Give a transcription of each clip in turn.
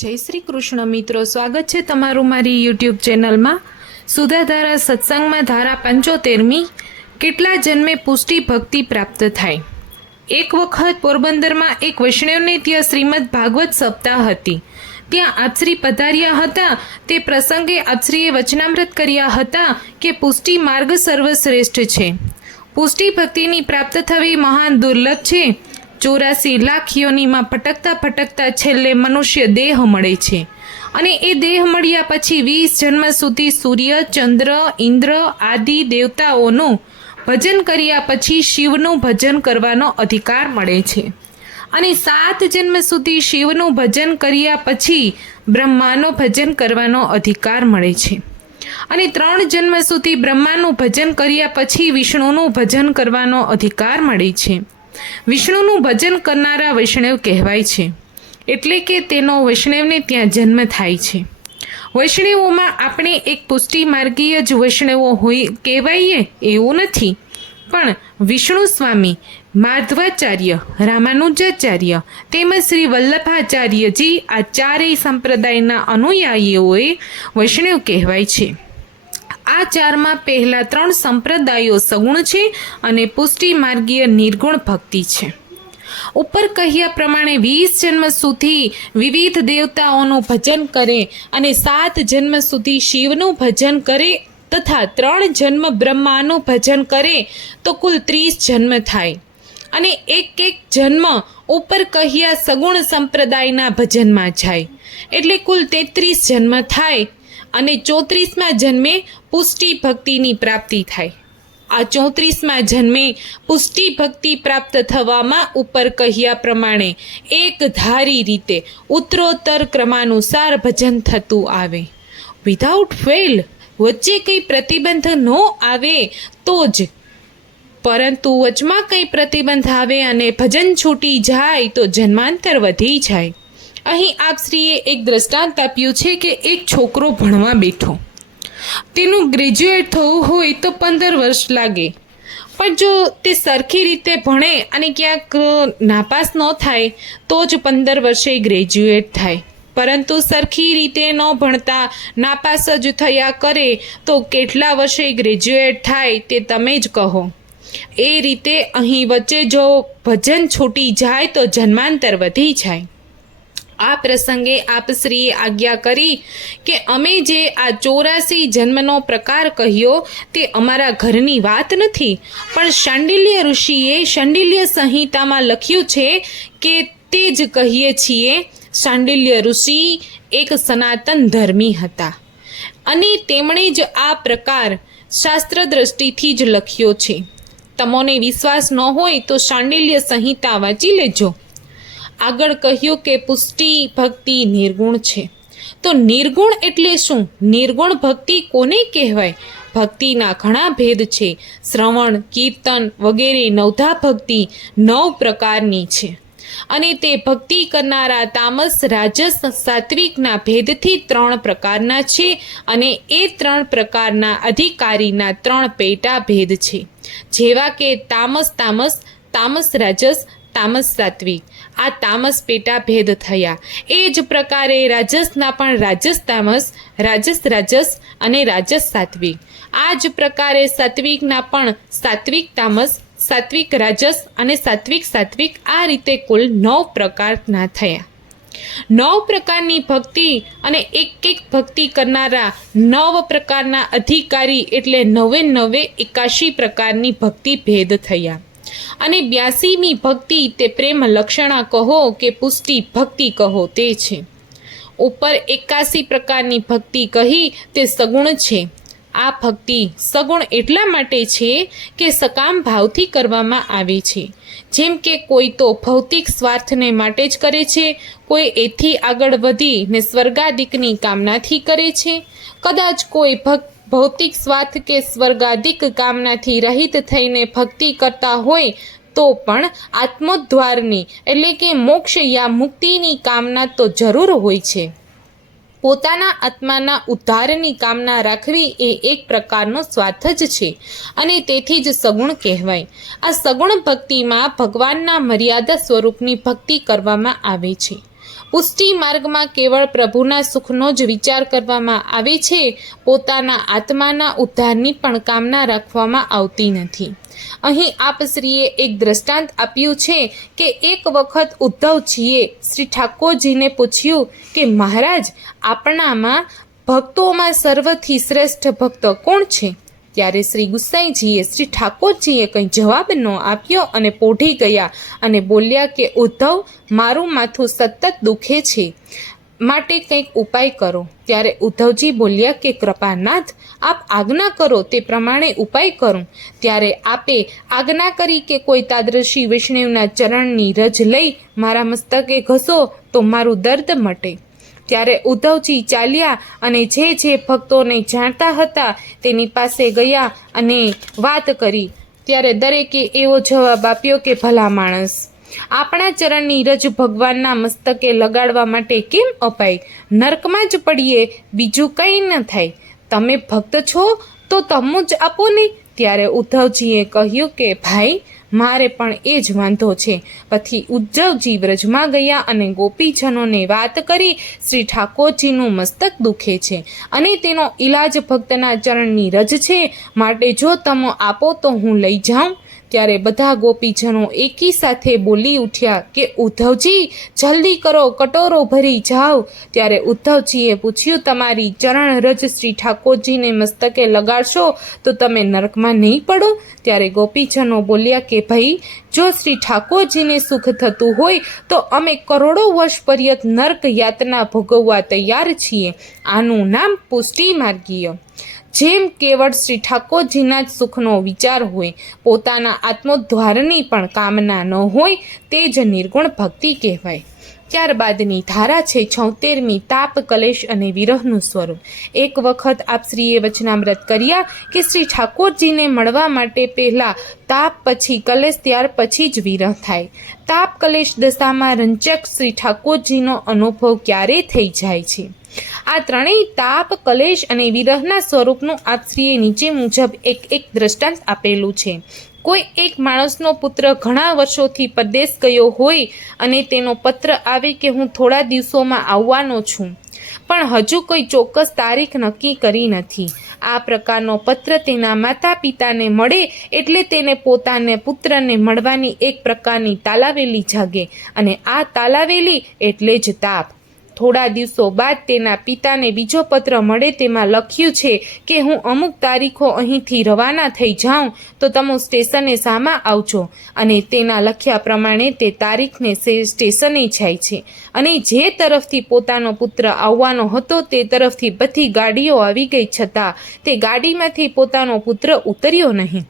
જય શ્રી કૃષ્ણ મિત્રો, સ્વાગત છે તમારું મારી યુટ્યુબ ચેનલમાં. સુધાધારા સત્સંગમાં ધારા પંચોતેરમી, કેટલા જન્મે પુષ્ટિ ભક્તિ પ્રાપ્ત થાય? એક વખત પોરબંદરમાં એક વૈષ્ણવને ત્યાં શ્રીમદ ભાગવત સપ્તાહ હતી. ત્યાં આપશ્રી પધાર્યા હતા, તે પ્રસંગે આપશ્રીએ વચનામૃત કર્યા હતા કે પુષ્ટિ માર્ગ સર્વશ્રેષ્ઠ છે. પુષ્ટિ ભક્તિની પ્રાપ્ત થવી મહાન દુર્લભ છે. ચોરાસી લાખ યોનીમાં ભટકતા ભટકતા છેલ્લે મનુષ્ય દેહ મળે છે. અને એ દેહ મળ્યા પછી વીસ જન્મ સુધી સૂર્ય, ચંદ્ર, ઇન્દ્ર આદિ દેવતાઓનું ભજન કર્યા પછી શિવનું ભજન કરવાનો અધિકાર મળે છે. અને સાત જન્મ સુધી શિવનું ભજન કર્યા પછી બ્રહ્માનું ભજન કરવાનો અધિકાર મળે છે. અને ત્રણ જન્મ સુધી બ્રહ્માનું ભજન કર્યા પછી વિષ્ણુનું ભજન કરવાનો અધિકાર મળે છે. વિષ્ણુનું ભજન કરનારા વૈષ્ણવ કહેવાય છે. એટલે કે તેનો વૈષ્ણવને ત્યાં જન્મ થાય છે. વૈષ્ણવોમાં આપણે એક પુષ્ટિ માર્ગીય જ વૈષ્ણવો હોય કહેવાઈએ એવું નથી. પણ વિષ્ણુ સ્વામી, માધવાચાર્ય, રામાનુજાચાર્ય તેમજ શ્રી વલ્લભાચાર્યજી આ ચારેય સંપ્રદાયના અનુયાયીઓએ વૈષ્ણવ કહેવાય છે. આ ચારમાં પહેલા ત્રણ સંપ્રદાયો સગુણ છે અને પુષ્ટિ માર્ગીય નિર્ગુણ ભક્તિ છે. ઉપર કહ્યા પ્રમાણે વીસ જન્મ સુધી વિવિધ દેવતાઓનું ભજન કરે અને સાત જન્મ સુધી શિવનું ભજન કરે તથા ત્રણ જન્મ બ્રહ્માનું ભજન કરે તો કુલ ત્રીસ જન્મ થાય. અને એક એક જન્મ ઉપર કહ્યા સગુણ સંપ્રદાયના ભજનમાં જાય. એટલે કુલ તેત્રીસ જન્મ થાય. અને ચોત્રીસમાં જન્મે પુષ્ટિ ભક્તિની પ્રાપ્તિ થાય. આ ચોત્રીસમાં જન્મે પુષ્ટિ ભક્તિ પ્રાપ્ત થવામાં ઉપર કહ્યા પ્રમાણે એક ધારી રીતે ઉત્તરોત્તર ક્રમાનુસાર ભજન થતું આવે. વિધાઉટ ફેલ વચ્ચે કંઈ પ્રતિબંધ ન આવે તો જ. પરંતુ વચમાં કંઈ પ્રતિબંધ આવે અને ભજન છૂટી જાય તો જન્માંતર વધી જાય. અહીં આપશ્રીએ એક દ્રષ્ટાંત આપ્યું છે કે એક છોકરો ભણવા બેઠો. તેનું ગ્રેજ્યુએટ થવું હોય તો પંદર વર્ષ લાગે. પણ જો તે સરખી રીતે ભણે અને ક્યાંક નાપાસ ન થાય, તો જ પંદર વર્ષે ગ્રેજ્યુએટ થાય. પરંતુ સરખી રીતે ન ભણતા, નાપાસ જ થયા કરે, તો કેટલા વર્ષે ગ્રેજ્યુએટ થાય તે તમે જ કહો. એ રીતે અહીં વચ્ચે જો ભજન છૂટી જાય તો જન્માંતર વધી જાય. આ પ્રસંગે આપશ્રીએ આજ્ઞા કરી કે અમે જે આ ચોરાસી જન્મનો પ્રકાર કહ્યો તે અમારા ઘરની વાત નથી. પણ શાંડિલ્ય ઋષિએ શાંડિલ્ય સંહિતામાં લખ્યું છે કે તે જ કહીએ છીએ, શાંડિલ્ય ઋષિ એક સનાતન ધર્મી હતા. અને તેમણે જ આ પ્રકાર શાસ્ત્ર દ્રષ્ટિથી જ લખ્યો છે. તમને વિશ્વાસ ન હોય તો શાંડિલ્ય સંહિતા વાંચી લેજો. આગળ કહ્યું કે પુષ્ટિ ભક્તિ નિર્ગુણ છે. તો નિર્ગુણ એટલે શું? નિર્ગુણ ભક્તિ કોને કહેવાય? ભક્તિના ઘણા ભેદ છે. શ્રવણ, કીર્તન વગેરે નવધા ભક્તિ નવ પ્રકારની છે. અને તે ભક્તિ કરનારા તામસ, રાજસ, સાત્વિકના ભેદથી ત્રણ પ્રકારના છે અને એ ત્રણ પ્રકારના અધિકારીના ત્રણ પેટા ભેદ છે. જેવા કે તામસ તામસ તામસ રાજસ, તામસ સાત્વિક. આ તામસ પેટા ભેદ થયા. એ જ પ્રકારે રાજસના પણ રાજસ તામસ, રાજસ રાજસ અને રાજસ સાત્વિક. આ જ પ્રકારે સાત્વિકના પણ સાત્વિક તામસ, સાત્વિક રાજસ અને સાત્વિક સાત્વિક આ રીતે કુલ નવ પ્રકારના થયા. નવ પ્રકારની ભક્તિ અને એક એક ભક્તિ કરનારા નવ પ્રકારના અધિકારી એટલે નવે નવે એકાશી પ્રકારની ભક્તિ ભેદ થયા. અને બ્યાસીમી ભક્તિ તે પ્રેમ લક્ષણા કહો કે પુષ્ટિ ભક્તિ કહો તે છે. ઉપર એકાસી પ્રકારની ભક્તિ કહી તે સગુણ છે. આ ભક્તિ સગુણ એટલા માટે છે કે સકામ ભાવથી કરવામાં આવે છે. જેમ કે કોઈ તો ભૌતિક સ્વાર્થને માટે જ કરે છે, કોઈ એથી આગળ વધીને સ્વર્ગાદિકની કામનાથી કરે છે. કદાચ કોઈ ભક્ત ભૌતિક સ્વાર્થ કે સ્વર્ગાધિક કામનાથી રહિત થઈને ભક્તિ કરતા હોય તો પણ આત્મોદ્વારની એટલે કે મોક્ષ યા મુક્તિની કામના તો જરૂર હોય છે. પોતાના આત્માના ઉદ્ધારની કામના રાખવી એ એક પ્રકારનો સ્વાર્થ જ છે અને તેથી જ સગુણ કહેવાય. આ સગુણ ભક્તિમાં ભગવાનના મર્યાદા સ્વરૂપની ભક્તિ કરવામાં આવે છે. પુષ્ટિ માર્ગમાં કેવળ પ્રભુના સુખનો જ વિચાર કરવામાં આવે છે, પોતાના આત્માના ઉદ્ધારની પણ કામના રાખવામાં આવતી નથી. અહીં આપશ્રીએ એક દ્રષ્ટાંત આપ્યું છે કે એક વખત ઉદ્ધવજીએ શ્રી ઠાકોરજીને પૂછ્યું કે, મહારાજ, આપણામાં ભક્તોમાં સર્વથી શ્રેષ્ઠ ભક્ત કોણ છે? ત્યારે શ્રી ગુસાઈજીએ શ્રી ઠાકોરજીએ કંઈ જવાબ ન આપ્યો અને પોઢી ગયા અને બોલ્યા કે, ઉદ્ધવ, મારું માથું સતત દુખે છે. માટે કંઈક ઉપાય કરો. ત્યારે ઉદ્ધવજી બોલ્યા કે, કૃપાનાથ, આપ આજ્ઞા કરો તે પ્રમાણે ઉપાય કરું. ત્યારે આપે આજ્ઞા કરી કે, કોઈ તાદ્રશી વૈષ્ણવના ચરણની રજ લઈ મારા મસ્તકે ઘસો તો મારું દર્દ મટે. ત્યારે ઉદ્ધવજી ચાલ્યા અને જે જે ભક્તોને જાણતા હતા તેની પાસે ગયા અને વાત કરી. ત્યારે દરેકે એવો જવાબ આપ્યો કે, ભલા માણસ, આપણા ચરણની રજ ભગવાનના મસ્તકે લગાડવા માટે કેમ અપાય? નર્કમાં જ પડીએ, બીજું કંઈ ન થાય. તમે ભક્ત છો તો તમું જ આપો ને. ત્યારે ઉદ્ધવજીએ કહ્યું કે, ભાઈ મારે પણ એ જ વાંધો છે. પછી ઉજ્જવજી વ્રજમાં ગયા અને ગોપીજનોને વાત કરી, શ્રી ઠાકોરજીનું મસ્તક દુખે છે અને તેનો ઈલાજ ભક્તના ચરણની રજ છે. માટે જો તમે આપો તો હું લઈ જાઉં. ત્યારે બધા ગોપીજનો એકી સાથે બોલી ઉઠ્યા કે, ઉદ્ધવજી, જલ્દી કરો, કટોરો ભરી જાઓ. ત્યારે ઉદ્ધવજીએ પૂછ્યું, તમારી ચરણ રજ શ્રી ઠાકોરજીને મસ્તકે લગાડશો તો તમે નરકમાં નહીં પડો? ત્યારે ગોપીજનો બોલ્યા કે, ભાઈ જો શ્રી ઠાકોરજીને સુખ થતું હોય, તો અમે કરોડો વર્ષ પર્યંત નર્ક યાતના ભોગવવા તૈયાર છીએ. આનું નામ પુષ્ટિ માર્ગીય. જેમ કેવળ શ્રી ઠાકોરજીના જ સુખનો વિચાર હોય, પોતાના આત્મોદ્ધારની પણ કામના ન હોય, તે જ નિર્ગુણ ભક્તિ કહેવાય. ત્યારબાદની ધારા છે છોતેરમી તાપ કલેશ અને વિરહનું સ્વરૂપ. એક વખત આપશ્રીએ વચનામ્રત કર્યા કે શ્રી ઠાકોરજીને મળવા માટે પહેલાં તાપ પછી કલેશ, ત્યાર પછી જ વિરહ થાય. તાપ કલેશ દશામાં રંચક શ્રી ઠાકોરજીનો અનુભવ ક્યારે થઈ જાય છે? આ ત્રણેય તાપ, કલેશ અને વિરહના સ્વરૂપનું આપશ્રીએ નીચે મુજબ એક એક દ્રષ્ટાંત આપેલું છે. કોઈ એક માણસનો પુત્ર ઘણા વર્ષોથી પરદેશ ગયો હોય અને તેનો પત્ર આવે કે હું થોડા દિવસોમાં આવવાનો છું. પણ હજુ કોઈ ચોક્કસ તારીખ નક્કી કરી નથી. આ પ્રકારનો પત્ર તેના માતા પિતાને મળે એટલે તેને પોતાને પુત્રને મળવાની એક પ્રકારની તાલાવેલી જાગે અને આ તાલાવેલી એટલે જ તાપ. થોડા દિવસો બાદ તેના પિતાને બીજો પત્ર મળે તેમાં લખ્યું છે કે હું અમુક તારીખો અહીંથી રવાના થઈ જાઉં, તો તમે સ્ટેશને સામા આવજો. અને તેના લખ્યા પ્રમાણે તે તારીખને સ્ટેશને જાય છે. અને જે તરફથી પોતાનો પુત્ર આવવાનો હતો તે તરફથી બધી ગાડીઓ આવી ગઈ છતાં તે ગાડીમાંથી પોતાનો પુત્ર ઉતર્યો નહીં.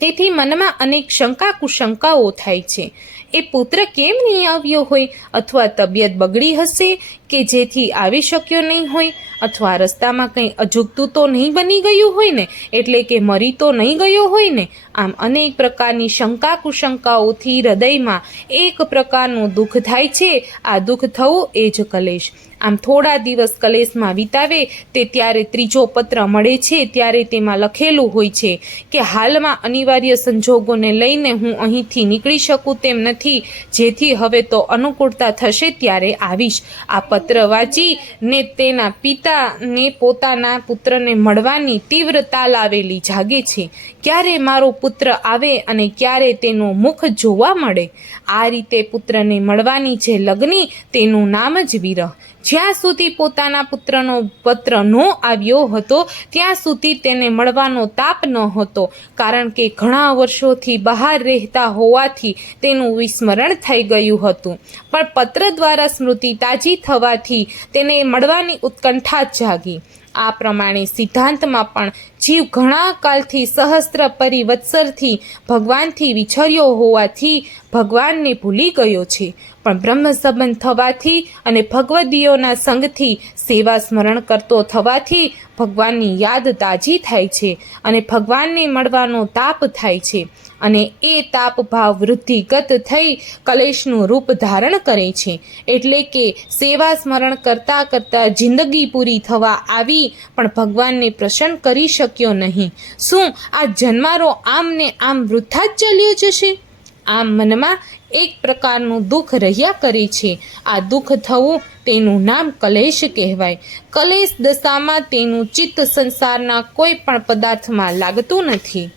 તેથી મનમાં અનેક શંકા કુશંકાઓ થાય છે. એ પુત્ર કેમ નહીં આવ્યો હોય? અથવા તબિયત બગડી હશે? કે જેથી આવી શક્યો નહીં હોય અથવા રસ્તામાં કંઈ અજુગતું તો નહીં બની ગયું હોય ને, એટલે કે મરી તો નહીં ગયો હોય ને, આમ અનેક પ્રકારની શંકા કુશંકાઓથી હૃદયમાં એક પ્રકારનું દુઃખ થાય છે, આ દુઃખ થવું એ જ કલેશ. આમ થોડા દિવસ કલેશમાં વિતાવે તે ત્યારે ત્રીજો પત્ર મળે છે, ત્યારે તેમાં લખેલું હોય છે કે હાલમાં અનિવાર્ય સંજોગોને લઈને હું અહીંથી નીકળી શકું તેમ નથી, જેથી હવે તો અનુકૂળતા થશે ત્યારે આવીશ. આ પત્ર વાંચી ને તેના પિતા ને પોતાના પુત્રને મળવાની તીવ્રતા લાવેલી જાગે છે. ક્યારે મારો પુત્ર આવે અને ક્યારે તેનું મુખ જોવા મળે? આ રીતે પુત્રને મળવાની જે લગ્ની તેનું નામ જ વિરહ. જ્યાં સુધી પોતાના પુત્રનો પત્ર ન આવ્યો હતો, ત્યાં સુધી તેને મળવાનો તાપ ન હતો, કારણ કે ઘણા વર્ષોથી બહાર રહેતા હોવાથી તેનું વિસ્મરણ થઈ ગયું હતું. પણ પત્ર દ્વારા સ્મૃતિ તાજી થવાથી તેને મળવાની ઉત્કંઠા જાગી. આ પ્રમાણે સિદ્ધાંતમાં પણ જીવ ઘણા કાલથી સહસ્ત્ર પરિવત્સરથી ભગવાનથી વિછર્યો હોવાથી ભગવાનને ભૂલી ગયો છે. પણ બ્રહ્મ સંબંધ થવાથી અને ભગવદીઓના સંગથી સેવા સ્મરણ કરતો થવાથી ભગવાનની યાદ તાજી થાય છે અને ભગવાનને મળવાનો તાપ થાય છે. અને એ તાપ ભાવ વૃદ્ધિગત થઈ કલેશનું રૂપ ધારણ કરે છે. એટલે કે સેવા સ્મરણ કરતાં કરતાં જિંદગી પૂરી થવા આવી, પણ ભગવાનને પ્રસન્ન કરી શક્યો નહીં. શું આ જન્મારો આમને આમ વૃથા જ ચાલ્યો જશે? આમ મનમાં એક પ્રકારનું દુઃખ રહ્યા કરે છે. આ દુઃખ થવું તેનું નામ કલેશ કહેવાય. કલેશ દશામાં તેનું ચિત્ત સંસારના કોઈ પણ પદાર્થમાં લાગતું નથી.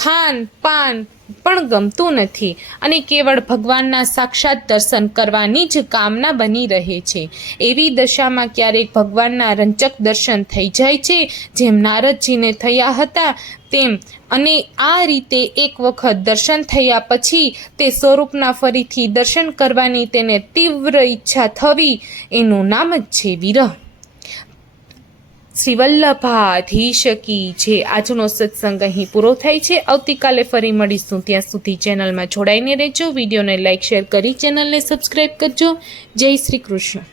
ખાન, પાન પણ ગમતું નથી અને કેવળ ભગવાનના સાક્ષાત દર્શન કરવાની જ કામના બની રહે છે. એવી દશામાં ક્યારેક ભગવાનના રંચક દર્શન થઈ જાય છે, જેમ નારદજીને થયા હતા, તેમ અને આ રીતે એક વખત દર્શન થયા પછી તે સ્વરૂપના ફરીથી દર્શન કરવાની તેને તીવ્ર ઈચ્છા થવી એનું નામ જ છે વિરહ. શ્રી વલ્લભાધીશ કી જે આજનો સત્સંગ અહીં પૂરો થાય છે. આવતીકાલે ફરી મળીશું. ત્યાં સુધી ચેનલમાં જોડાઈને રહેજો. વિડીયોને લાઇક શેર કરી ચેનલને સબસ્ક્રાઈબ કરજો. જય શ્રી કૃષ્ણ.